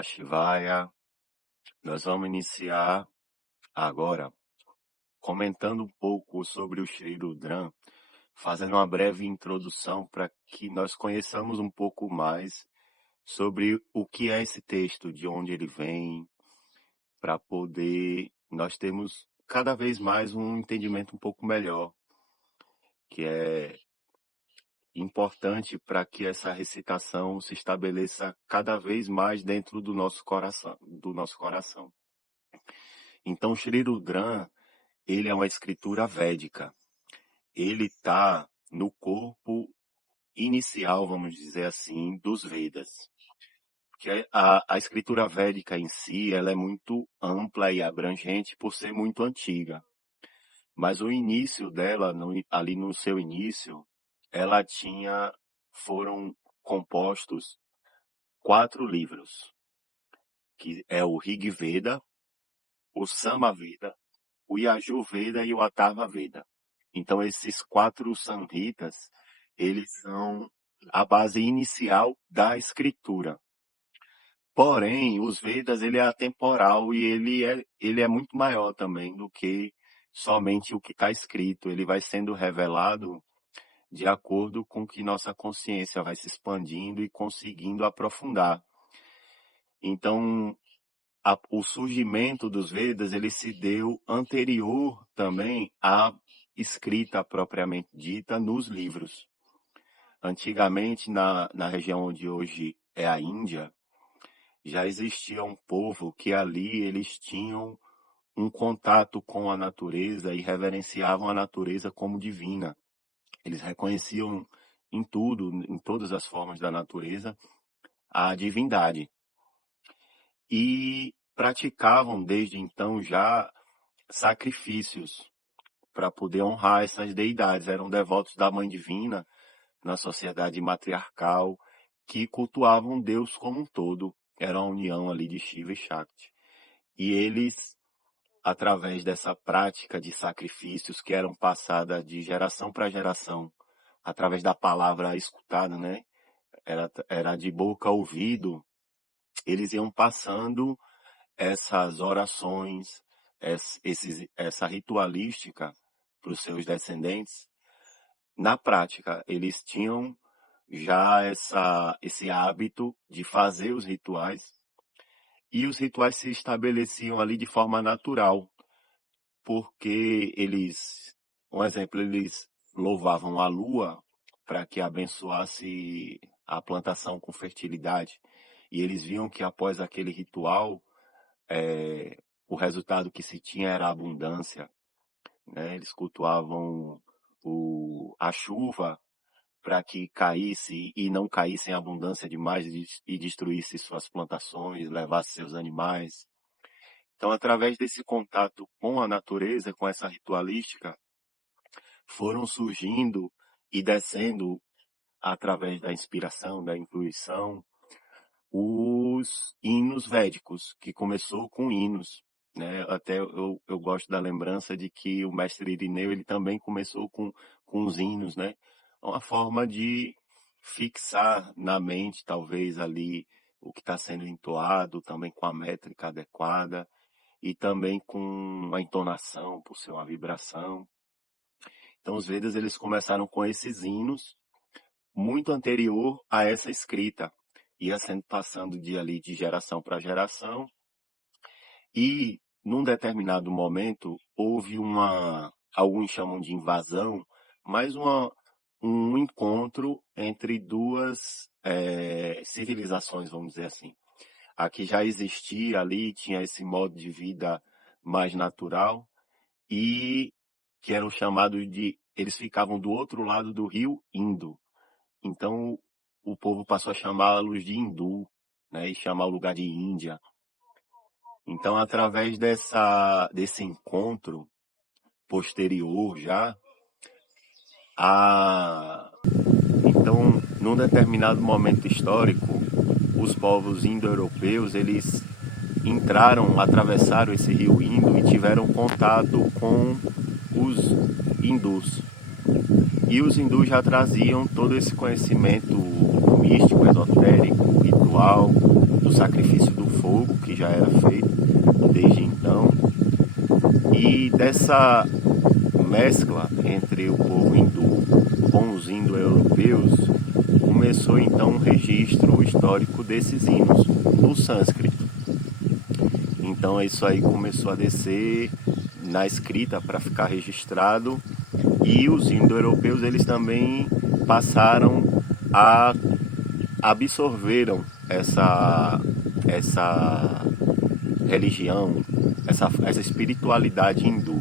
Namah Shivaya. Nós vamos iniciar agora comentando um pouco sobre o Shri Rudran, fazendo uma breve introdução para que nós conheçamos um pouco mais sobre o que é esse texto, de onde ele vem, para poder nós termos cada vez mais um entendimento um pouco melhor, que é importante para que essa recitação se estabeleça cada vez mais dentro do nosso coração. Então, Shri Rudran, ele é uma escritura védica. Ele está no corpo inicial, vamos dizer assim, dos Vedas. Porque a escritura védica em si, ela é muito ampla e abrangente por ser muito antiga. Mas o início dela, ali no seu início, foram compostos 4 livros, que é o Rig Veda, o Samaveda, o Yajur Veda e o Atharva Veda. Então, esses 4 samhitas, eles são a base inicial da escritura. Porém, os Vedas, ele é atemporal e ele é muito maior também do que somente o que está escrito. Ele vai sendo revelado de acordo com que nossa consciência vai se expandindo e conseguindo aprofundar. Então, o surgimento dos Vedas, ele se deu anterior também à escrita propriamente dita nos livros. Antigamente, na região onde hoje é a Índia, já existia um povo que ali eles tinham um contato com a natureza e reverenciavam a natureza como divina. Eles reconheciam em tudo, em todas as formas da natureza, a divindade. E praticavam desde então já sacrifícios para poder honrar essas deidades. Eram devotos da Mãe Divina na sociedade matriarcal que cultuavam Deus como um todo. Era a união ali de Shiva e Shakti. E eles, através dessa prática de sacrifícios que eram passadas de geração para geração, através da palavra escutada, né? Era de boca a ouvido, eles iam passando essas orações, essa ritualística para os seus descendentes. Na prática, eles tinham já esse hábito de fazer os rituais, e os rituais se estabeleciam ali de forma natural, porque um exemplo, eles louvavam a lua para que abençoasse a plantação com fertilidade, e eles viam que após aquele ritual, o resultado que se tinha era a abundância, né? Eles cultuavam a chuva para que caísse e não caísse em abundância demais e destruísse suas plantações, levasse seus animais. Então, através desse contato com a natureza, com essa ritualística, foram surgindo e descendo, através da inspiração, da intuição, os hinos védicos, que começou com hinos, né? Até eu gosto da lembrança de que o mestre Irineu, ele também começou com os hinos, né? Uma forma de fixar na mente, talvez, ali, o que está sendo entoado, também com a métrica adequada, e também com a entonação, por ser uma vibração. Então, os Vedas, eles começaram com esses hinos, muito anterior a essa escrita. Ia sendo passando de geração para geração, e num determinado momento houve alguns chamam de invasão, mas um encontro entre duas civilizações, vamos dizer assim. A que já existia ali, tinha esse modo de vida mais natural, e que eram chamados eles ficavam do outro lado do rio Indo. Então, o povo passou a chamá-los de hindu, né, e chamar o lugar de Índia. Então, através desse encontro posterior já, então, num determinado momento histórico, os povos indo-europeus, eles atravessaram esse rio Indo e tiveram contato com os hindus. E os hindus já traziam todo esse conhecimento místico, esotérico, ritual, do sacrifício do fogo, que já era feito desde então, e dessa mescla entre o povo hindu com os indo-europeus, começou então um registro histórico desses hinos no sânscrito. Então isso aí começou a descer na escrita para ficar registrado, e os indo-europeus eles também passaram a absorveram essa religião, essa espiritualidade hindu,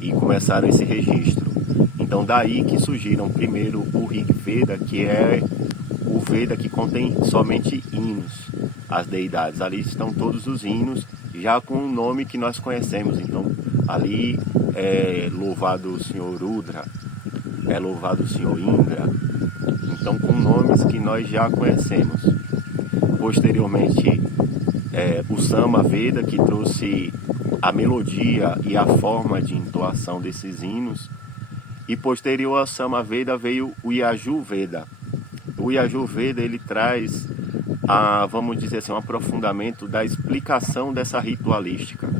e começaram esse registro. Então daí que surgiram primeiro o Rig Veda, que é o Veda que contém somente hinos às deidades. Ali estão todos os hinos, já com o nome que nós conhecemos. Então ali é louvado o Senhor Rudra, é louvado o Senhor Indra, então com nomes que nós já conhecemos. Posteriormente, o Sama Veda, que trouxe a melodia e a forma de entoação desses hinos. E posterior ao Sama Veda veio o Yajur Veda. O Yajur Veda ele traz, vamos dizer assim, um aprofundamento da explicação dessa ritualística.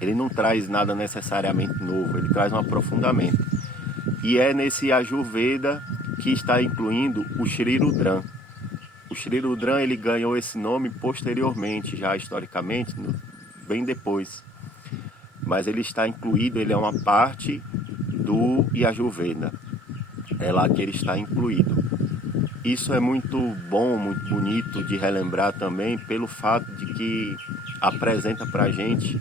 Ele não traz nada necessariamente novo, ele traz um aprofundamento. E é nesse Yajur Veda que está incluindo o Shri Rudran. O Shri Rudran ele ganhou esse nome posteriormente, já historicamente, bem depois. Mas ele está incluído, ele é uma parte do Yajur Veda. É lá que ele está incluído. Isso é muito bom, muito bonito de relembrar também, pelo fato de que apresenta para a gente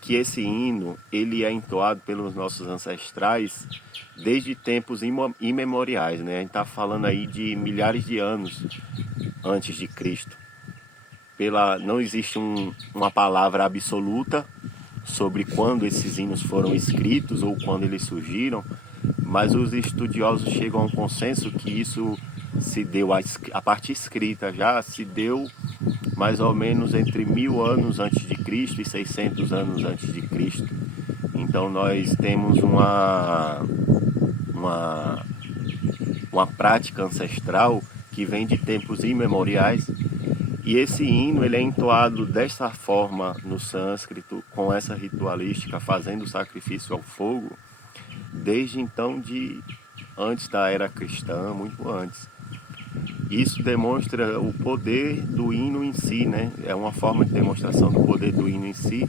que esse hino ele é entoado pelos nossos ancestrais desde tempos imemoriais, né? A gente está falando aí de milhares de anos antes de Cristo. Não existe uma palavra absoluta sobre quando esses hinos foram escritos ou quando eles surgiram, mas os estudiosos chegam a um consenso que isso se deu, a parte escrita já se deu mais ou menos entre 1000 anos antes de Cristo e 600 anos antes de Cristo. Então nós temos uma prática ancestral que vem de tempos imemoriais, e esse hino ele é entoado dessa forma no sânscrito, com essa ritualística, fazendo o sacrifício ao fogo, desde então, antes da era cristã, muito antes. Isso demonstra o poder do hino em si, né? É uma forma de demonstração do poder do hino em si,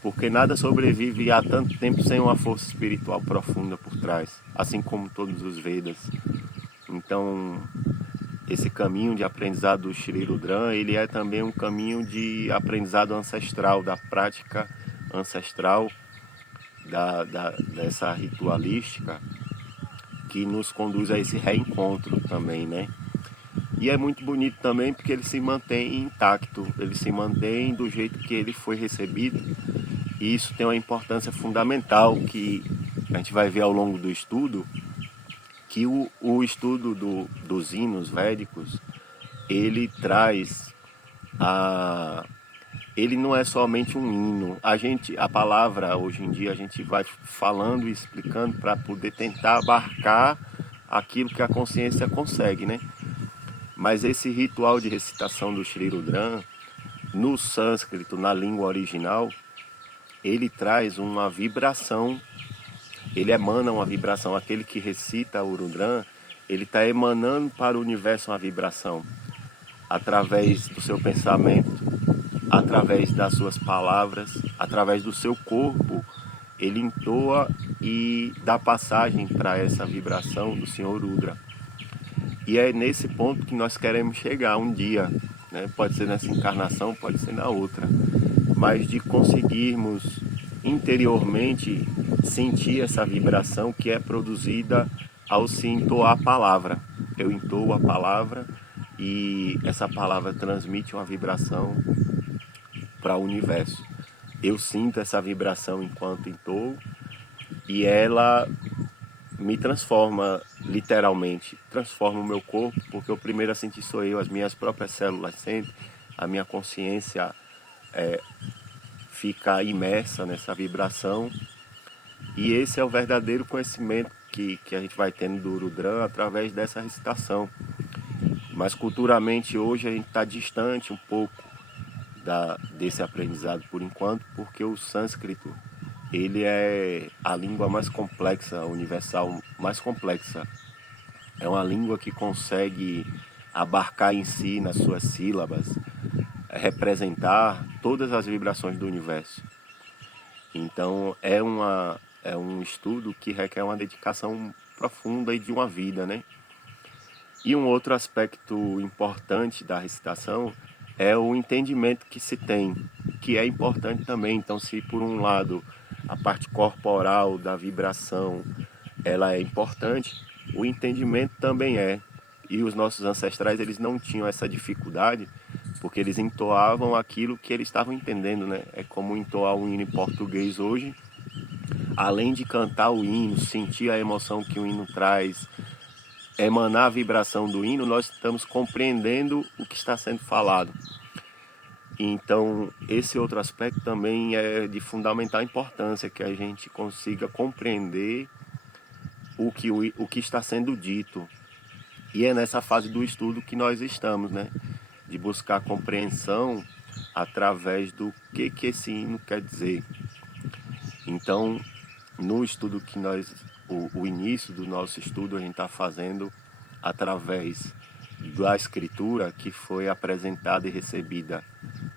porque nada sobrevive há tanto tempo sem uma força espiritual profunda por trás, assim como todos os Vedas. Então, esse caminho de aprendizado do Shri Rudran, ele é também um caminho de aprendizado ancestral, da prática ancestral, dessa ritualística, que nos conduz a esse reencontro também, né? E é muito bonito também porque ele se mantém intacto, ele se mantém do jeito que ele foi recebido, e isso tem uma importância fundamental que a gente vai ver ao longo do estudo, que o estudo dos hinos védicos, ele traz ele não é somente um hino. A palavra, hoje em dia, a gente vai falando e explicando para poder tentar abarcar aquilo que a consciência consegue, né? Mas esse ritual de recitação do Shri Rudran, no sânscrito, na língua original, ele traz uma vibração, ele emana uma vibração. Aquele que recita o Rudran, ele está emanando para o universo uma vibração, através do seu pensamento, através das suas palavras, através do seu corpo. Ele entoa e dá passagem para essa vibração do Senhor Rudra. E é nesse ponto que nós queremos chegar um dia, né? Pode ser nessa encarnação, pode ser na outra, mas de conseguirmos interiormente sentir essa vibração que é produzida ao se entoar a palavra. Eu entoo a palavra e essa palavra transmite uma vibração para o universo. Eu sinto essa vibração enquanto entoo e ela me transforma, literalmente, transforma o meu corpo, porque o primeiro a sentir sou eu, as minhas próprias células sentem, a minha consciência fica imersa nessa vibração, e esse é o verdadeiro conhecimento que a gente vai tendo do Rudran através dessa recitação. Mas culturalmente hoje a gente está distante um pouco desse aprendizado por enquanto, porque o sânscrito ele é a língua mais complexa, universal mais complexa. É uma língua que consegue abarcar em si, nas suas sílabas, representar todas as vibrações do universo. Então é um estudo que requer uma dedicação profunda e de uma vida, né? E um outro aspecto importante da recitação é o entendimento que se tem, que é importante também. Então, se por um lado a parte corporal da vibração ela é importante, o entendimento também é. E os nossos ancestrais eles não tinham essa dificuldade, porque eles entoavam aquilo que eles estavam entendendo, né? É como entoar um hino em português hoje, além de cantar o hino, sentir a emoção que o hino traz, emanar a vibração do hino, nós estamos compreendendo o que está sendo falado. Então, esse outro aspecto também é de fundamental importância, que a gente consiga compreender o que está sendo dito. E é nessa fase do estudo que nós estamos, né? De buscar compreensão através do que esse hino quer dizer. Então, no estudo que o início do nosso estudo a gente está fazendo através da escritura que foi apresentada e recebida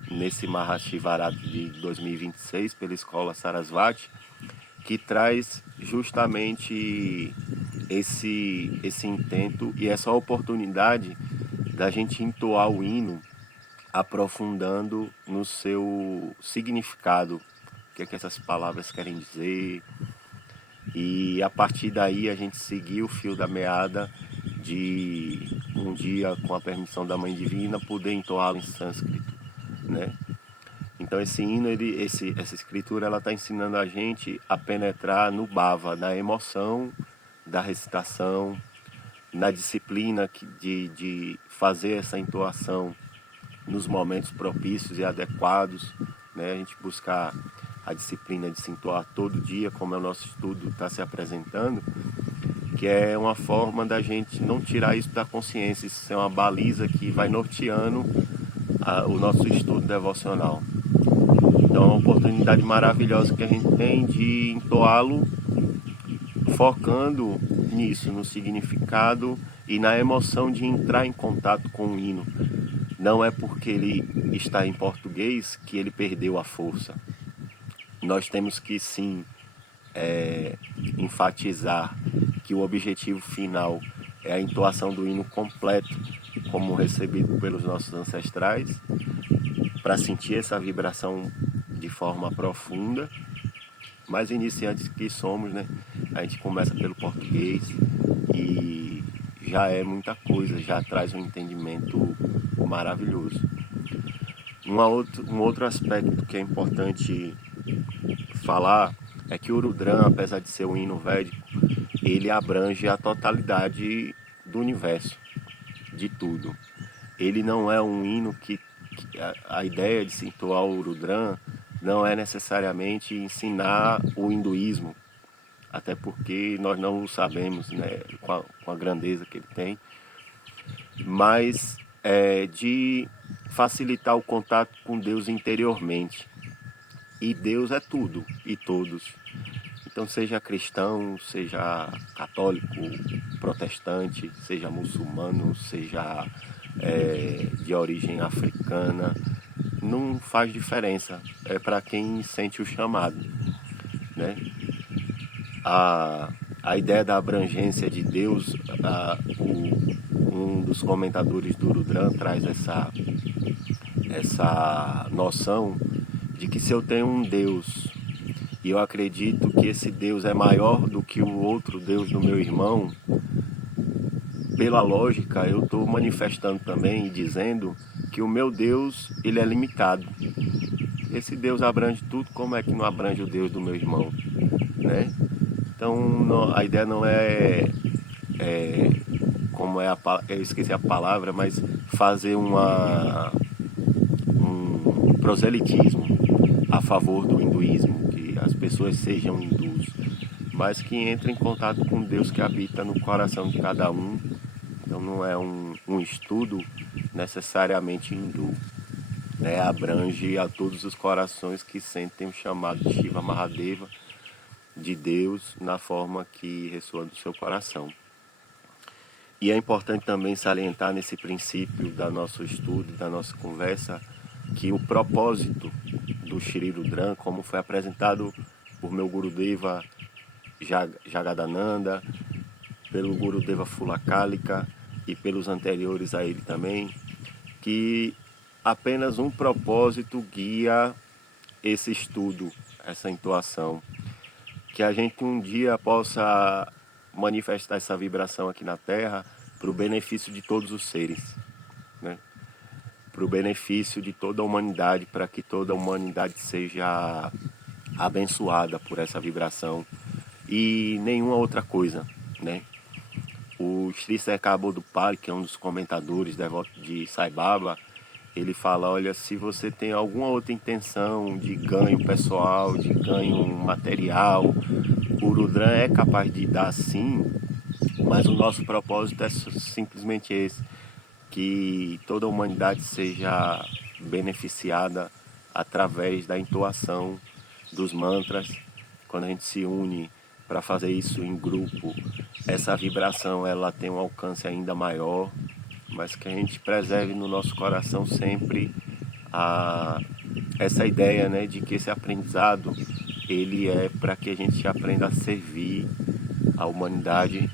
nesse Mahashivaratri de 2026 pela Escola Sarasvati, que traz justamente esse intento e essa oportunidade da gente entoar o hino aprofundando no seu significado, o que é que essas palavras querem dizer, e a partir daí a gente seguir o fio da meada de um dia, com a permissão da Mãe Divina, poder entoá-lo em sânscrito, né? Então esse hino, essa escritura, ela está ensinando a gente a penetrar no bhava, na emoção da recitação, na disciplina de fazer essa entoação nos momentos propícios e adequados, né? A gente buscar a disciplina de se entoar todo dia, como é o nosso estudo está se apresentando, que é uma forma da gente não tirar isso da consciência, isso é uma baliza que vai norteando o nosso estudo devocional. Então é uma oportunidade maravilhosa que a gente tem de entoá-lo focando nisso, no significado e na emoção de entrar em contato com o hino. Não é porque ele está em português que ele perdeu a força. Nós temos que sim enfatizar que o objetivo final é a entoação do hino completo, como recebido pelos nossos ancestrais, para sentir essa vibração de forma profunda. Mas iniciantes que somos, né? A gente começa pelo português e já é muita coisa, já traz um entendimento maravilhoso. Um outro aspecto que é importante falar é que o Rudran, apesar de ser um hino védico, ele abrange a totalidade do universo, de tudo. Ele não é um hino que a ideia de se entoar o Rudran não é necessariamente ensinar o hinduísmo, até porque nós não o sabemos, né, com a grandeza que ele tem, mas de facilitar o contato com Deus interiormente. E Deus é tudo e todos. Então, seja cristão, seja católico, protestante, seja muçulmano, seja de origem africana, não faz diferença. É para quem sente o chamado, né? A ideia da abrangência de Deus, um dos comentadores do Rudran traz essa noção de que se eu tenho um Deus e eu acredito que esse Deus é maior do que o outro Deus do meu irmão, pela lógica eu estou manifestando também e dizendo que o meu Deus ele é limitado. Esse Deus abrange tudo, como é que não abrange o Deus do meu irmão, né? Então a ideia não como eu esqueci a palavra, mas fazer um proselitismo a favor do hinduísmo, que as pessoas sejam hindus, mas que entrem em contato com Deus que habita no coração de cada um, Então não é um estudo necessariamente hindu, né? Abrange a todos os corações que sentem o chamado de Shiva Mahadeva, de Deus, na forma que ressoa do seu coração. E é importante também salientar nesse princípio da nosso estudo, da nossa conversa, que o propósito do Shri Rudran, como foi apresentado por meu Gurudeva Jagadananda, pelo Gurudeva Fulakalika e pelos anteriores a ele também, que apenas um propósito guia esse estudo, essa intuação, que a gente um dia possa manifestar essa vibração aqui na Terra para o benefício de todos os seres, né? Para o benefício de toda a humanidade, para que toda a humanidade seja abençoada por essa vibração e nenhuma outra coisa, né? O Sri Sekar Bodhupali, que é um dos comentadores de Sai Baba, ele fala, olha, se você tem alguma outra intenção de ganho pessoal, de ganho material, o Rudran é capaz de dar sim, mas o nosso propósito é simplesmente esse, que toda a humanidade seja beneficiada através da entoação dos mantras. Quando a gente se une para fazer isso em grupo, essa vibração ela tem um alcance ainda maior, mas que a gente preserve no nosso coração sempre essa ideia, né, de que esse aprendizado ele é para que a gente aprenda a servir a humanidade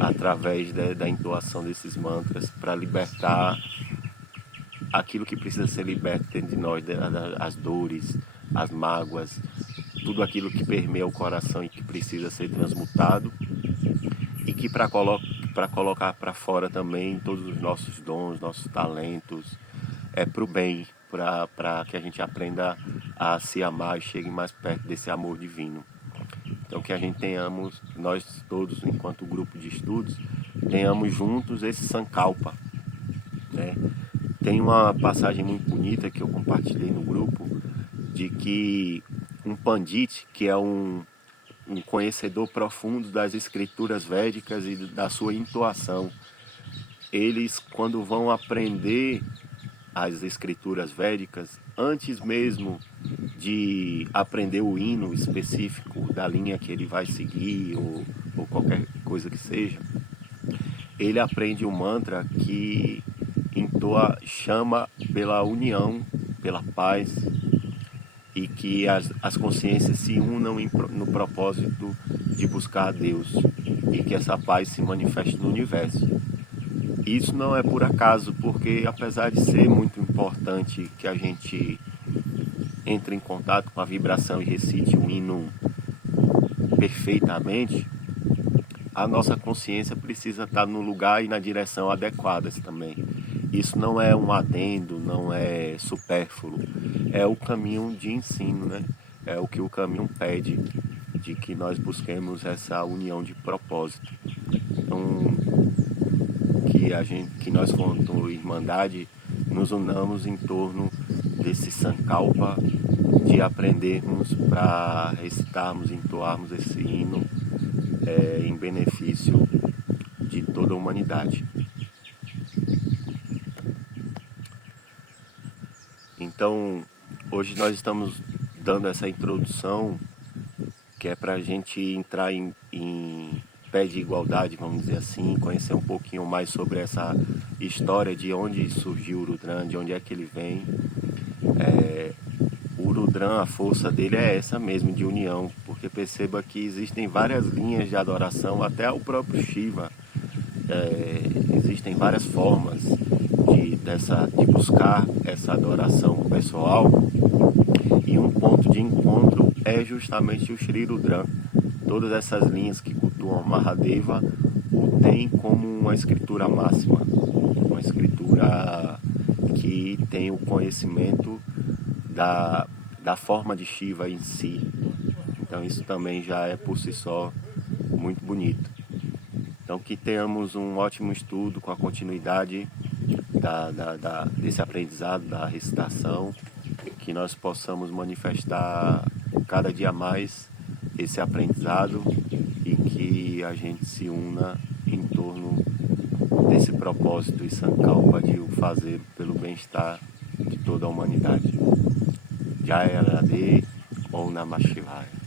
através da entoação desses mantras, para libertar aquilo que precisa ser liberto dentro de nós, as dores, as mágoas, tudo aquilo que permeia o coração e que precisa ser transmutado, e que para colocar para fora também todos os nossos dons, nossos talentos, para o bem, para que a gente aprenda a se amar e chegue mais perto desse amor divino. Então que a gente tenhamos, nós todos, enquanto grupo de estudos, tenhamos juntos esse Sankalpa, né? Tem uma passagem muito bonita que eu compartilhei no grupo, de que um Pandit, que é um conhecedor profundo das escrituras védicas e da sua intuação, eles, quando vão aprender as escrituras védicas, antes mesmo de aprender o hino específico da linha que ele vai seguir, ou qualquer coisa que seja, ele aprende um mantra que entoa, chama pela união, pela paz, e que as consciências se unam no propósito de buscar a Deus, e que essa paz se manifeste no universo. Isso não é por acaso, porque apesar de ser muito importante que a gente entre em contato com a vibração e recite o hino perfeitamente, a nossa consciência precisa estar no lugar e na direção adequadas também. Isso não é um adendo, não é supérfluo, é o caminho de ensino, né? É o que o caminho pede, de que nós busquemos essa união de propósito. Então, que nós, como Irmandade, nos unamos em torno desse Sankalpa, de aprendermos para recitarmos, entoarmos esse hino em benefício de toda a humanidade. Então, hoje nós estamos dando essa introdução que é para a gente entrar em pé de igualdade, vamos dizer assim, conhecer um pouquinho mais sobre essa história de onde surgiu o Rudran, de onde é que ele vem. O Rudran, a força dele é essa mesmo, de união, porque perceba que existem várias linhas de adoração, até o próprio Shiva. Existem várias formas de buscar essa adoração pessoal, e um ponto de encontro é justamente o Shri Rudran. Todas essas linhas que cultuam Mahadeva o têm como uma escritura máxima, uma escritura que tem o conhecimento da forma de Shiva em si. Então isso também já é por si só muito bonito. Então que tenhamos um ótimo estudo com a continuidade desse aprendizado, da recitação, que nós possamos manifestar cada dia mais esse aprendizado e que a gente se una em torno desse propósito e sankalpa de o fazer pelo bem-estar de toda a humanidade. Jaya Radhe, Om Namah Shivaya.